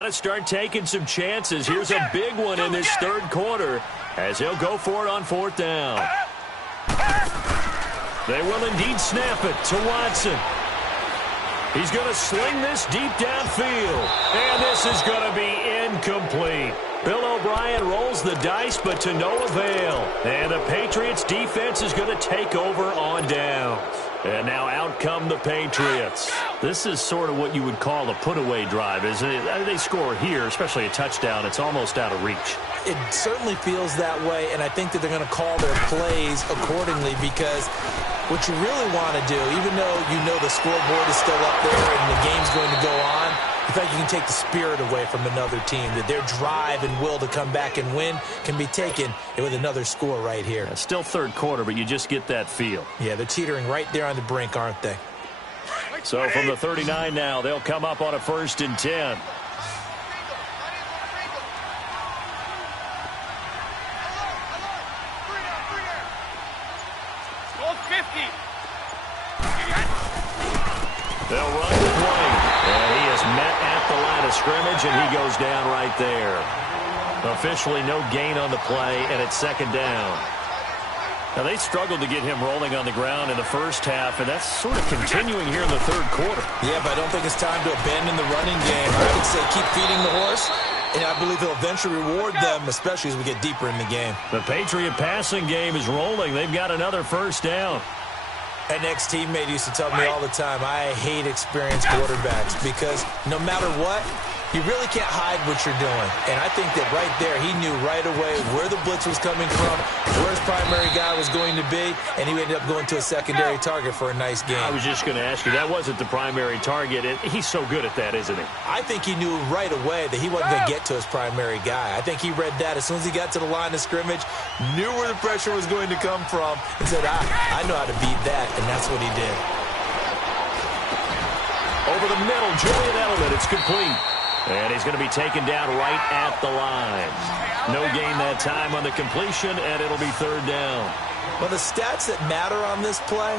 To start taking some chances. Here's a big one in this third quarter as he'll go for it on fourth down. They will indeed snap it to Watson. He's going to sling this deep downfield, and this is going to be incomplete. Bill O'Brien rolls the dice, but to no avail. And the Patriots defense is going to take over on downs. And now out come the Patriots. This is sort of what you would call a put-away drive, isn't it? They score here, especially a touchdown. It's almost out of reach. It certainly feels that way, and I think that they're going to call their plays accordingly because what you really want to do, even though you know the scoreboard is still up there and the game's going to go on, in fact, you can take the spirit away from another team, that their drive and will to come back and win can be taken with another score right here. It's still third quarter, but you just get that feel. Yeah, they're teetering right there on the brink, aren't they? So from the 39 now, they'll come up on a 1st and 10. They'll run the play, and he is met at the line of scrimmage, and he goes down right there. Officially no gain on the play, and it's 2nd down. Now, they struggled to get him rolling on the ground in the first half, and that's sort of continuing here in the third quarter. Yeah, but I don't think it's time to abandon the running game. I would say keep feeding the horse, and I believe he'll eventually reward them, especially as we get deeper in the game. The Patriot passing game is rolling. They've got another 1st down. An ex-teammate used to tell me all the time, I hate experienced quarterbacks because no matter what, you really can't hide what you're doing. And I think that right there, he knew right away where the blitz was coming from, where his primary guy was going to be, and he ended up going to a secondary target for a nice game. I was just going to ask you, that wasn't the primary target. He's so good at that, isn't he? I think he knew right away that he wasn't going to get to his primary guy. I think he read that as soon as he got to the line of scrimmage, knew where the pressure was going to come from, and said, I know how to beat that, and that's what he did. Over the middle, Julian Edelman, it's complete. And he's going to be taken down right at the line. No gain that time on the completion, and it'll be 3rd down. Well, the stats that matter on this play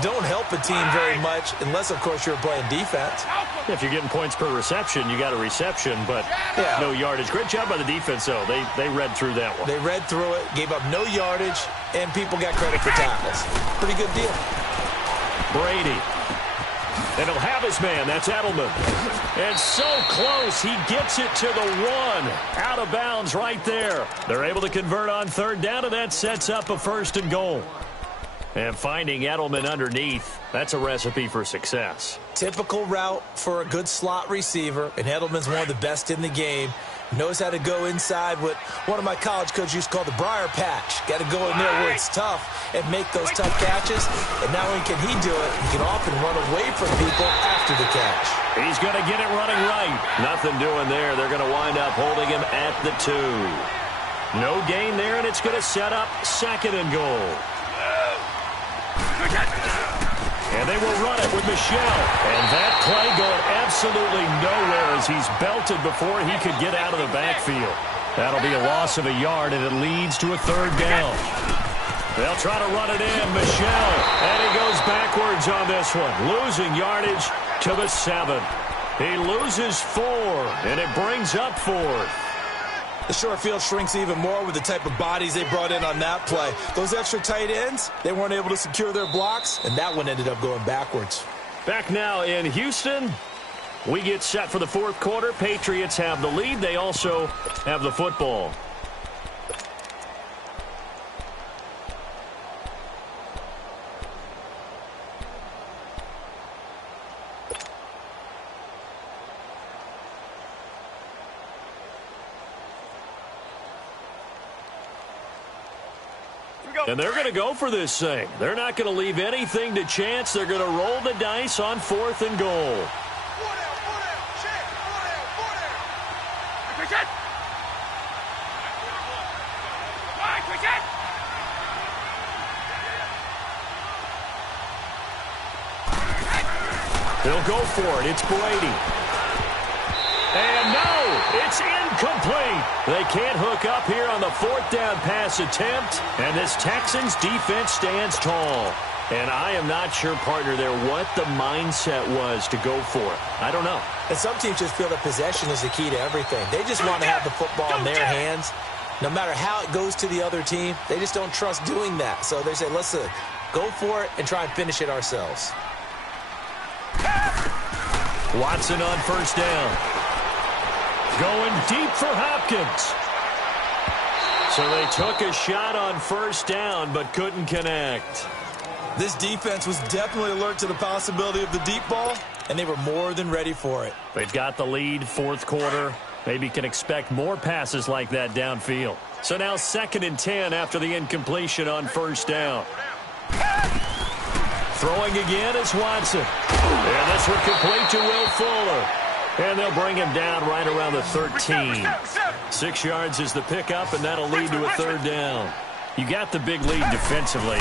don't help a team very much unless, of course, you're playing defense. If you're getting points per reception, you got a reception, but no yardage. Great job by the defense, though. They read through that one. They read through it, gave up no yardage, and people got credit for tackles. Pretty good deal. Brady. And he'll have his man. That's Edelman. And so close. He gets it to the 1. Out of bounds right there. They're able to convert on 3rd down, and that sets up a 1st and goal. And finding Edelman underneath, that's a recipe for success. Typical route for a good slot receiver, and Edelman's one of the best in the game. Knows how to go inside what one of my college coaches used to call the briar patch. Got to go in there where it's tough and make those tough catches. And not only can he do it, he can often run away from people after the catch. He's going to get it running right. Nothing doing there. They're going to wind up holding him at the 2. No gain there, and it's going to set up 2nd and goal. And they will run it with Michel. And that play going absolutely nowhere as he's belted before he could get out of the backfield. That'll be a loss of a yard, and it leads to a 3rd down. They'll try to run it in. Michel. And he goes backwards on this one. Losing yardage to the 7. He loses 4, and it brings up 4th. The short field shrinks even more with the type of bodies they brought in on that play. Those extra tight ends, they weren't able to secure their blocks, and that one ended up going backwards. Back now in Houston. We get set for the 4th quarter. Patriots have the lead. They also have the football. And they're going to go for this thing. They're not going to leave anything to chance. They're going to roll the dice on 4th and goal. They'll go for it. It's Brady. And no, it's incomplete. They can't hook up here on the 4th down pass attempt, and this Texans defense stands tall. And I am not sure, partner, there what the mindset was to go for it. I don't know. And some teams just feel that possession is the key to everything. They just want to have the football in their hands. No matter how it goes to the other team, they just don't trust doing that. So they say, listen, go for it and try and finish it ourselves. Watson on first down. Going deep for Hopkins. So they took a shot on first down but couldn't connect. This defense was definitely alert to the possibility of the deep ball, and they were more than ready for it. They've got the lead, fourth quarter. Maybe can expect more passes like that downfield. So now 2nd and 10 after the incompletion on first down. Throwing again is Watson. And this one complete to Will Fuller. And they'll bring him down right around the 13. 6 yards is the pickup, and that'll lead to a 3rd down. You got the big lead defensively.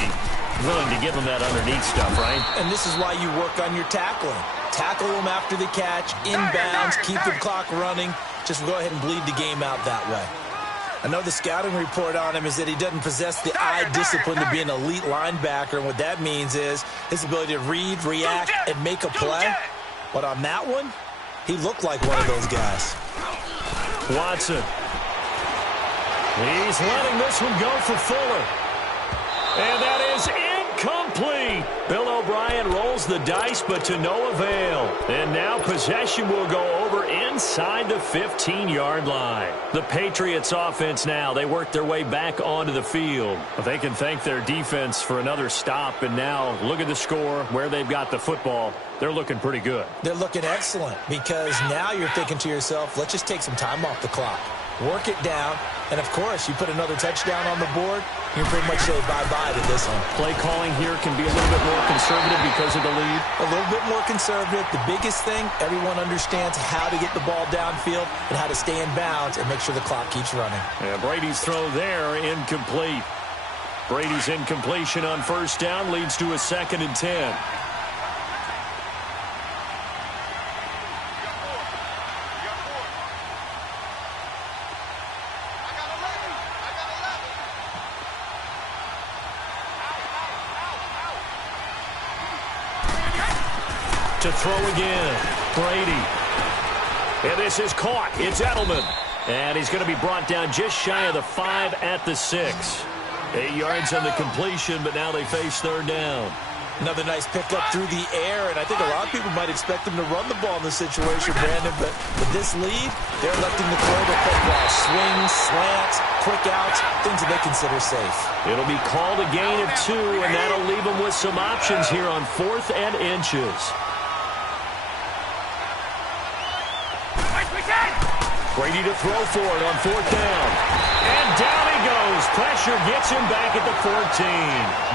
Willing to give them that underneath stuff, right? And this is why you work on your tackling. Tackle them after the catch, inbounds, keep the clock running. Just go ahead and bleed the game out that way. I know the scouting report on him is that he doesn't possess the eye discipline to be an elite linebacker, and what that means is his ability to read, react, and make a play. But on that one, he looked like one of those guys. Watson. He's letting this one go for Fuller. And that is incomplete. Bill O'Brien rolls the dice, but to no avail. And now possession will go over inside the 15-yard line. The Patriots offense now, they work their way back onto the field. But they can thank their defense for another stop. And now look at the score, where they've got the football. They're looking pretty good. They're looking excellent because now you're thinking to yourself, let's just take some time off the clock. Work it down, and of course, you put another touchdown on the board, you pretty much say bye-bye to this one. Play calling here can be a little bit more conservative because of the lead. A little bit more conservative. The biggest thing, everyone understands how to get the ball downfield and how to stay in bounds and make sure the clock keeps running. Yeah, Brady's throw there, incomplete. Brady's incompletion on first down leads to a 2nd and 10. To throw again, Brady. And this is caught. It's Edelman. And he's going to be brought down just shy of the 5 at the 6. 8 yards on the completion, but now they face 3rd down. Another nice pickup through the air, and I think a lot of people might expect them to run the ball in this situation, Brandon, but with this lead, they're electing to throw the football. Swings, slants, quick outs, things that they consider safe. It'll be called a gain of 2, and that'll leave them with some options here on 4th and inches. Brady to throw for it on 4th down. And down he goes. Pressure gets him back at the 14.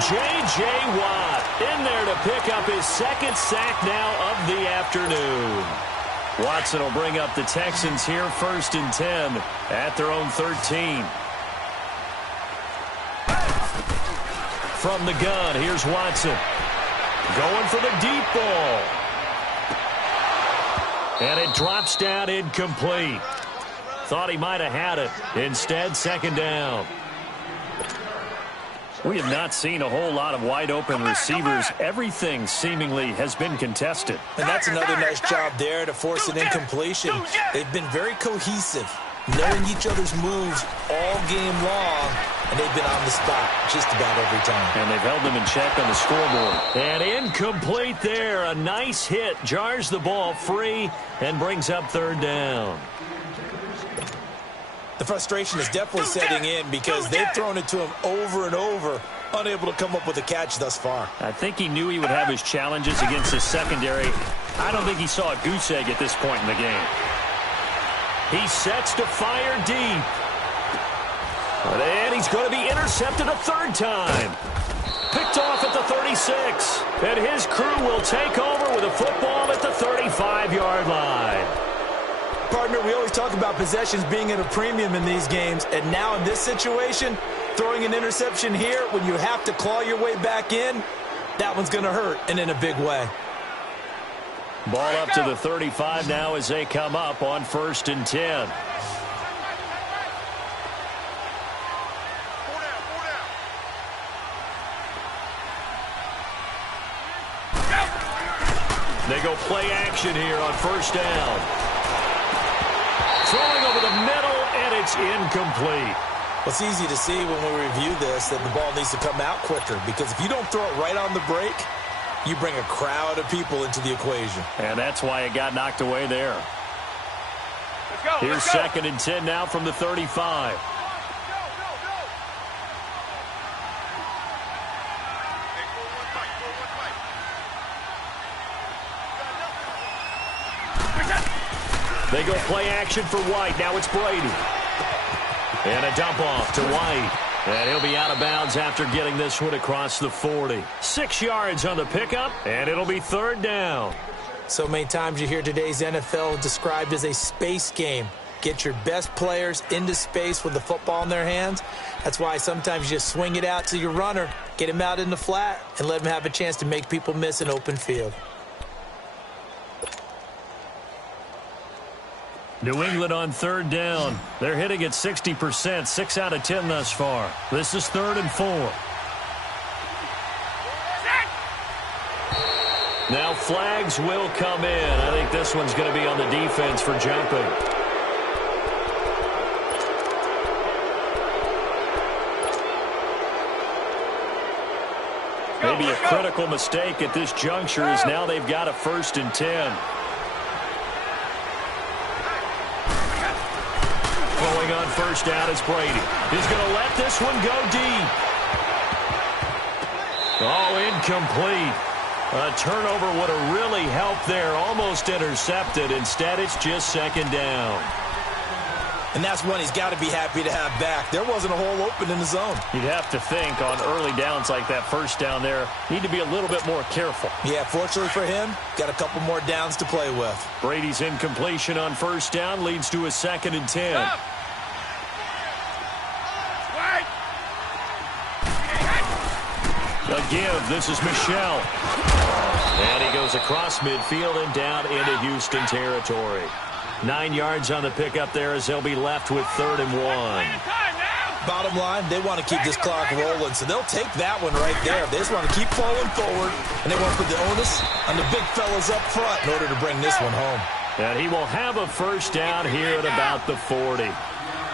J.J. Watt in there to pick up his 2nd sack now of the afternoon. Watson will bring up the Texans here 1st and 10 at their own 13. From the gun, here's Watson. Going for the deep ball. And it drops down incomplete. Thought he might have had it. Instead, 2nd down. We have not seen a whole lot of wide-open receivers. Everything seemingly has been contested. And that's another nice job there to force an incompletion. They've been very cohesive, knowing each other's moves all game long, and they've been on the spot just about every time. And they've held them in check on the scoreboard. And incomplete there. A nice hit. Jars the ball free and brings up 3rd down. The frustration is definitely setting in because they've thrown it to him over and over, unable to come up with a catch thus far. I think he knew he would have his challenges against his secondary. I don't think he saw a goose egg at this point in the game. He sets to fire deep. And he's going to be intercepted a 3rd time. Picked off at the 36. And his crew will take over with a football at the 35-yard line. Partner, we always talk about possessions being at a premium in these games, and now in this situation, throwing an interception here when you have to claw your way back in, that one's going to hurt, and in a big way. Ball up to the 35 now as they come up on 1st and 10. They go play action here on first down. Throwing over the middle, and it's incomplete. Well, it's easy to see when we review this that the ball needs to come out quicker, because if you don't throw it right on the break, you bring a crowd of people into the equation. And that's why it got knocked away there. Here's 2nd and 10 now from the 35. They go play action for White. Now it's Brady. And a dump off to White. And he'll be out of bounds after getting this one across the 40. 6 yards on the pickup, and it'll be 3rd down. So many times you hear today's NFL described as a space game. Get your best players into space with the football in their hands. That's why sometimes you just swing it out to your runner, get him out in the flat, and let him have a chance to make people miss an open field. New England on 3rd down. They're hitting at 60%, 6 out of 10 thus far. This is 3rd and 4. Now flags will come in. I think this one's going to be on the defense for jumping. Maybe a critical mistake at this juncture is now they've got a 1st and 10. Going on first down is Brady. He's going to let this one go deep. Oh, incomplete. A turnover would have really helped there. Almost intercepted. Instead, it's just 2nd down. And that's one he's got to be happy to have back. There wasn't a hole open in the zone. You'd have to think on early downs like that, first down there, need to be a little bit more careful. Yeah, fortunately for him, got a couple more downs to play with. Brady's incompletion on first down leads to a 2nd and 10. A give. This is Michel. And he goes across midfield and down into Houston territory. 9 yards on the pickup there as they'll be left with 3rd and 1. Bottom line, they want to keep this clock rolling, so they'll take that one right there. They just want to keep falling forward, and they want to put the onus on the big fellas up front in order to bring this one home. And he will have a first down here at about the 40.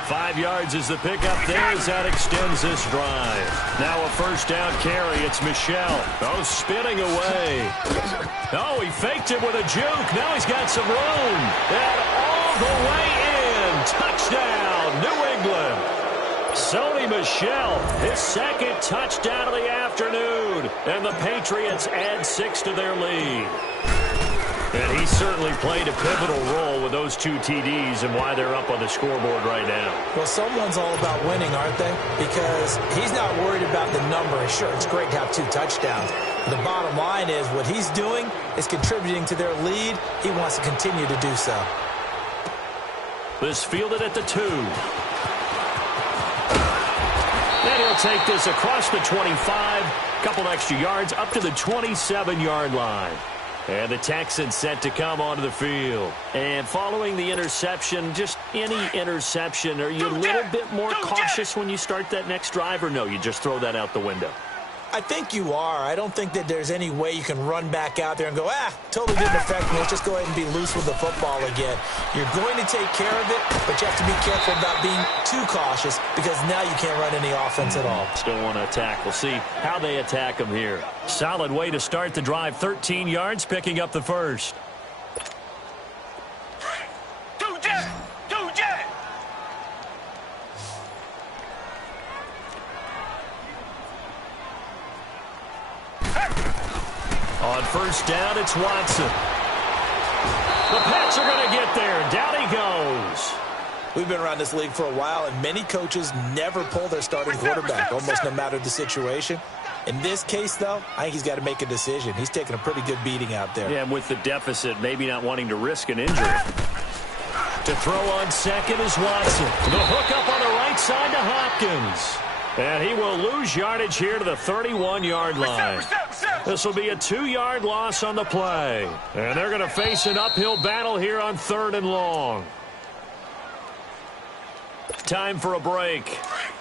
5 yards is the pickup there as that extends this drive. Now a first down carry. It's Michel. Oh, spinning away. Oh, he faked it with a juke. Now he's got some room. And all the way in. Touchdown, New England. Sony Michel, his 2nd touchdown of the afternoon. And the Patriots add 6 to their lead. And he certainly played a pivotal role with those 2 TDs and why they're up on the scoreboard right now. Well, someone's all about winning, aren't they? Because he's not worried about the number. And sure, it's great to have 2 touchdowns. But the bottom line is what he's doing is contributing to their lead. He wants to continue to do so. This fielded at the 2. And he'll take this across the 25. Couple extra yards up to the 27-yard line. And the Texans set to come onto the field. And following the interception, just any interception, are you a little bit more cautious when you start that next drive, or no, you just throw that out the window? I think you are. I don't think that there's any way you can run back out there and go, totally didn't affect me. Let's just go ahead and be loose with the football again. You're going to take care of it, but you have to be careful about being too cautious because now you can't run any offense at all. Still want to attack. We'll see how they attack them here. Solid way to start the drive. 13 yards, picking up the first. On first down, it's Watson. The Pats are going to get there. Down he goes. We've been around this league for a while, and many coaches never pull their starting quarterback, almost no matter the situation. In this case, though, I think he's got to make a decision. He's taking a pretty good beating out there. Yeah, and with the deficit, maybe not wanting to risk an injury. To throw on second is Watson. The hook up on the right side to Hopkins. And he will lose yardage here to the 31-yard line. This will be a 2-yard loss on the play. And they're going to face an uphill battle here on 3rd and long. Time for a break.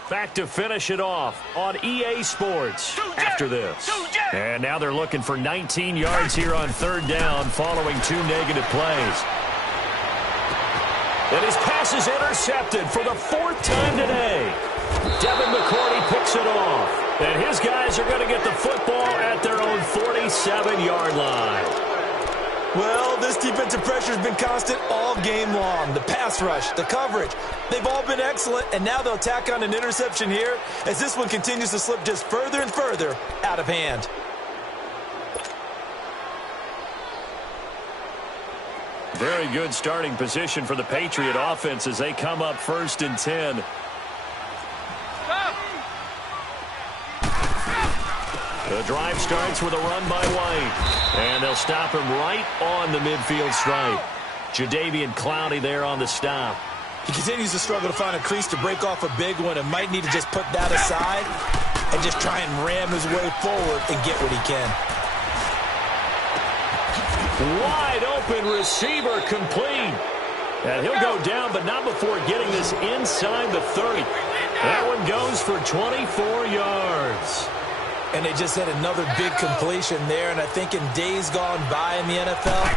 Back to finish it off on EA Sports after this. And now they're looking for 19 yards here on third down following 2 negative plays. And his pass is intercepted for the 4th time today. Devin McCourty picks it off. And his guys are going to get the football at their own 47-yard line. Well, this defensive pressure has been constant all game long. The pass rush, the coverage, they've all been excellent, and now they'll tack on an interception here as this one continues to slip just further and further out of hand. Very good starting position for the Patriot offense as they come up 1st and 10. The drive starts with a run by White. And they'll stop him right on the midfield stripe. Jadeveon Clowney there on the stop. He continues to struggle to find a crease to break off a big one and might need to just put that aside and just try and ram his way forward and get what he can. Wide open receiver complete. And he'll go down, but not before getting this inside the 30. That one goes for 24 yards. And they just had another big completion there. And I think in days gone by in the NFL,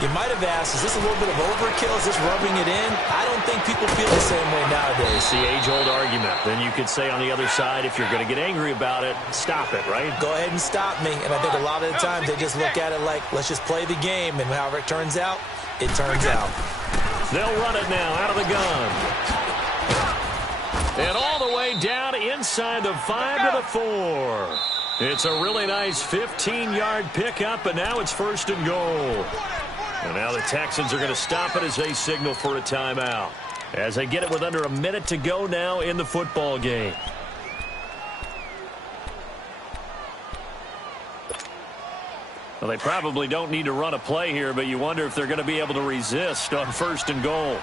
you might have asked, is this a little bit of overkill? Is this rubbing it in? I don't think people feel the same way nowadays. It's the age-old argument. Then you could say on the other side, if you're going to get angry about it, stop it, right? Go ahead and stop me. And I think a lot of the times they just look at it like, let's just play the game. And however it turns out, it turns out. They'll run it now out of the gun. And all the way down inside the 5 to the 4. It's a really nice 15-yard pickup, and now it's 1st and goal. And now the Texans are going to stop it as they signal for a timeout. As they get it with under a minute to go now in the football game. Well, they probably don't need to run a play here, but you wonder if they're going to be able to resist on 1st and goal.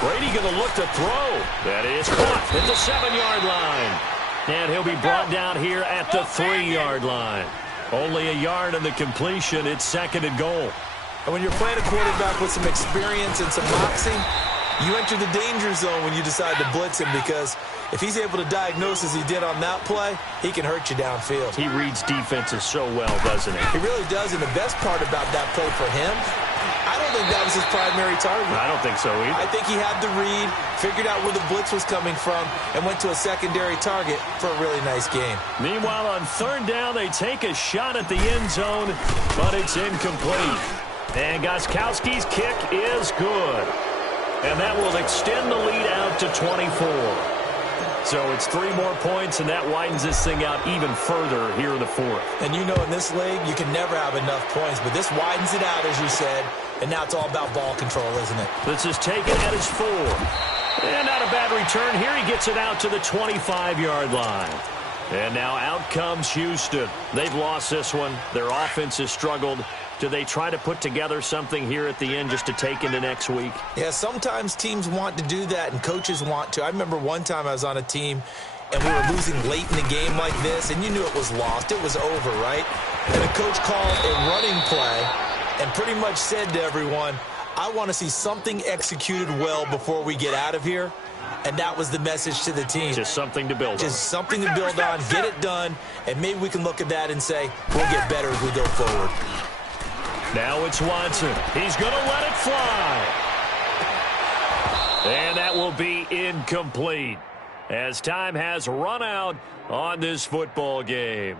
Brady going to look to throw. That is caught at the 7-yard line. And he'll be brought down here at the 3-yard line. Only a yard on the completion. It's 2nd and goal. And when you're playing a quarterback with some experience and some moxie, you enter the danger zone when you decide to blitz him, because if he's able to diagnose as he did on that play, he can hurt you downfield. He reads defenses so well, doesn't he? He really does, and the best part about that play for him, I don't think that was his primary target. I don't think so either. I think he had the read, figured out where the blitz was coming from, and went to a secondary target for a really nice game. Meanwhile, on 3rd down, they take a shot at the end zone, but it's incomplete. And Gostkowski's kick is good. And that will extend the lead out to 24. So it's 3 more points, and that widens this thing out even further here in the 4th. And you know, in this league, you can never have enough points, but this widens it out, as you said, and now it's all about ball control, isn't it? This is taken at his 4. And not a bad return here. He gets it out to the 25-yard line. And now out comes Houston. They've lost this one. Their offense has struggled. Do they try to put together something here at the end just to take into next week? Yeah, sometimes teams want to do that and coaches want to. I remember one time I was on a team and we were losing late in the game like this, and you knew it was lost. It was over, right? And the coach called a running play and pretty much said to everyone, I want to see something executed well before we get out of here. And that was the message to the team. Just something to build on. Just something to build on, get it done, and maybe we can look at that and say, we'll get better as we go forward. Now it's Watson. He's going to let it fly. And that will be incomplete as time has run out on this football game.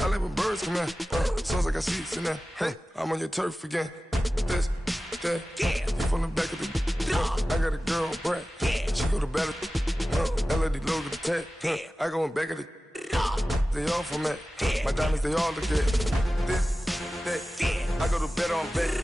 I like when birds come in. Sounds like I got seats in there. Hey, I'm on your turf again. This, that, yeah. You from the back of the. I got a girl, Brad. Yeah. She go to battle. LED logo the tag. I go in back of the. They all from that. My diamonds, they all look at. This, that. I go to bed on bed.